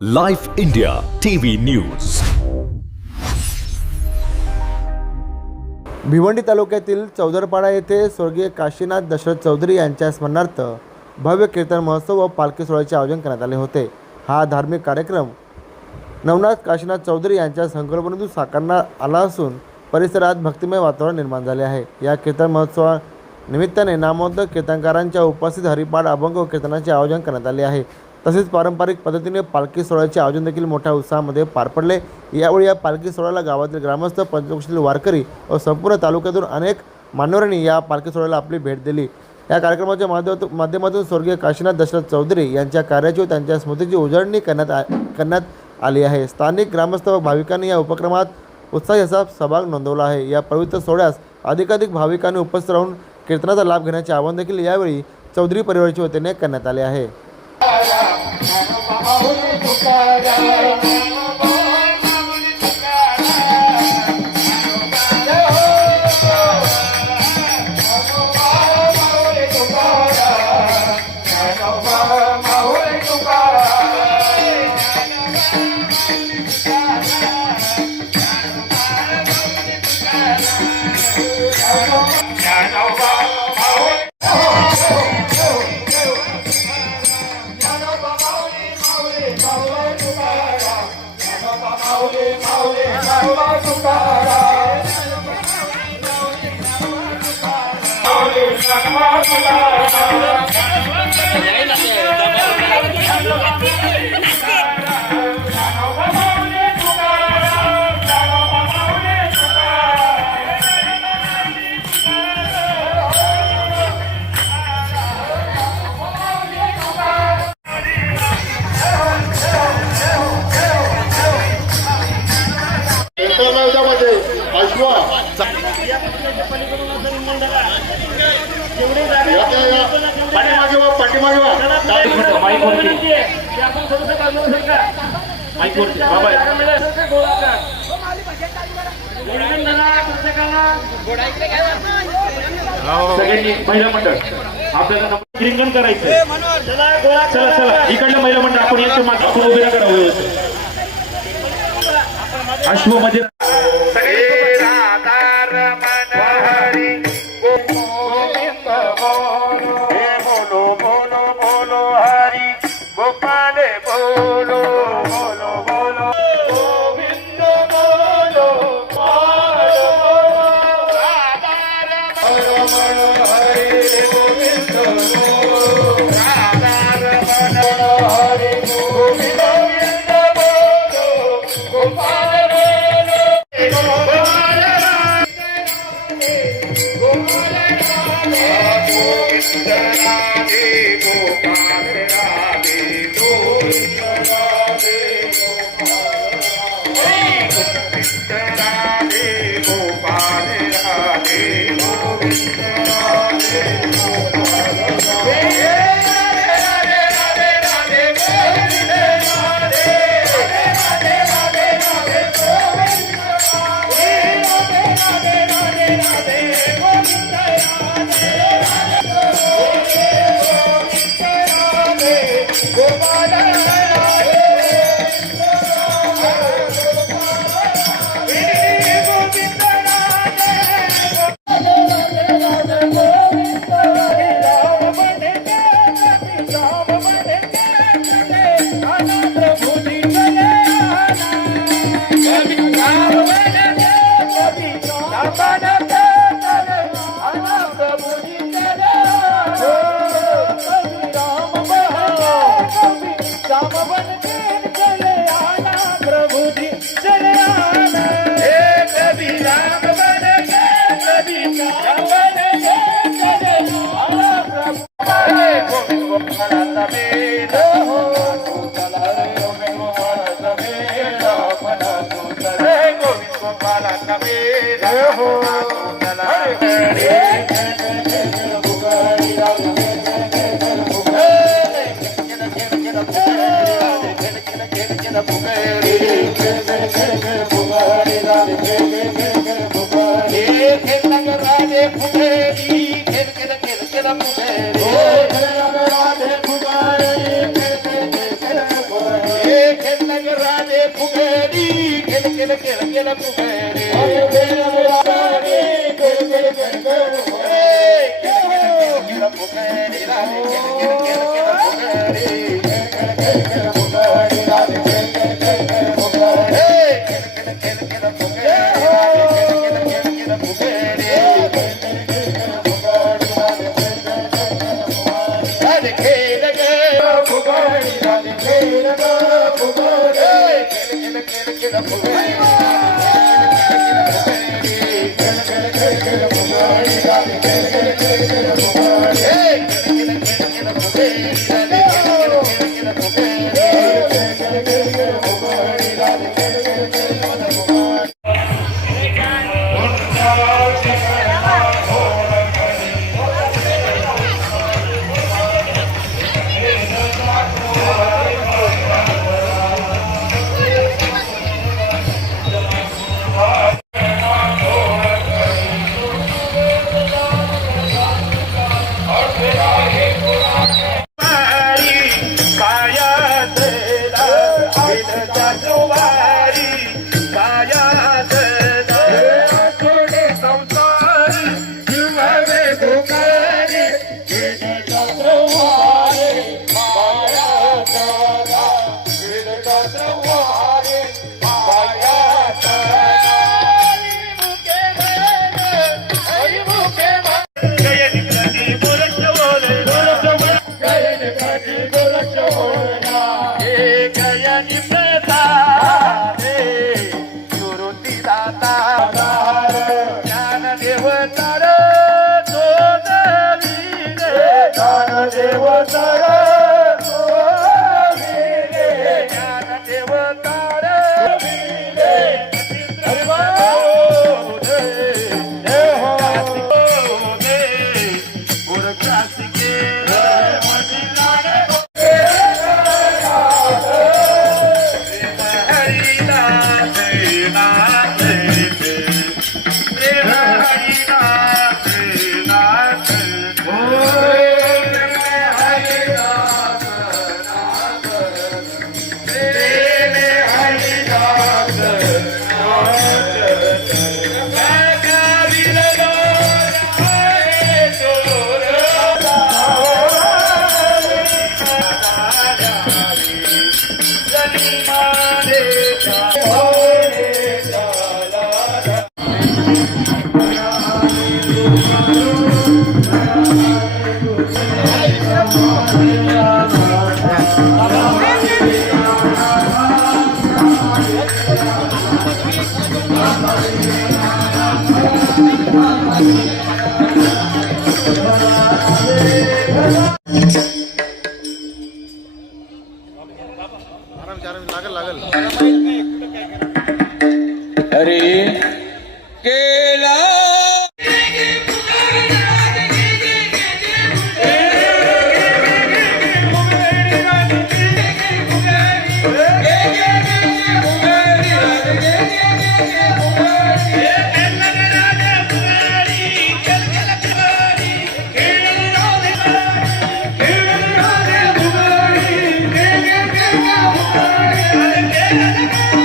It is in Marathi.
Life India TV news. Bhiwandi तालुक्यातील चौदरपाडा येथे स्वर्गीय काशीनाथ दशरथ चौधरी यांच्या स्मरणार्थ भव्य कीर्तन महोत्सव व पालखी सोहळ्याचे आयोजन करण्यात आले होते. हा धार्मिक कार्यक्रम नवनाथ काशीनाथ चौधरी यांच्या संकल्पनेतून साकारण्यात आला असून परिसरात भक्तिमय वातावरण निर्माण झाले आहे. या कीर्तन महोत्सवा निमित्ताने नामवंत कीर्तनकारांच्या उपस्थित हरिपाठ अभंग व कीर्तनाचे आयोजन करण्यात आले आहे. तसेच पारंपरिक पद्धतीने पालखी सोहळ्याचे आयोजन देखील मोठ्या उत्साहामध्ये पार पडले. यावेळी या पालखी सोहळ्याला गावातील ग्रामस्थ, पंचक्रोशीतील वारकरी व संपूर्ण तालुक्यातून अनेक मान्यवरांनी या पालखी सोहळ्याला आपली भेट दिली. या कार्यक्रमाच्या माध्यमातून स्वर्गीय काशीनाथ दशरथ चौधरी यांच्या कार्याची व त्यांच्या स्मृतीची उजळणी करण्यात आली आहे. स्थानिक ग्रामस्थ व भाविकांनी या उपक्रमात उत्साही असा सहभाग नोंदवला आहे. या पवित्र सोहळ्यास अधिकाधिक भाविकांनी उपस्थित राहून कीर्तनाचा लाभ घेण्याचे आवाहन देखील यावेळी चौधरी परिवाराच्या वतीने करण्यात आले आहे. सगळ्यांनी महिला मंडळ आपल्याला रिंगण करायचं. चला चला इकडलं महिला मंडळ आपण याच्या मागे आपण उभे करावं व्यवस्थित. अश्वमध्ये Hey, फुगडी केल केल केल केल फुगडी केल केल केल केल फुगडी राधे केल केल केल केल फुगडी राधे केल केल केल फुगडी केल केल केल फुगडी राधे केल केल केल फुगडी राधे खेल ग फुगडी राधे खेल ग फुगडी केल केल केल फुगडी अरे केला Hey!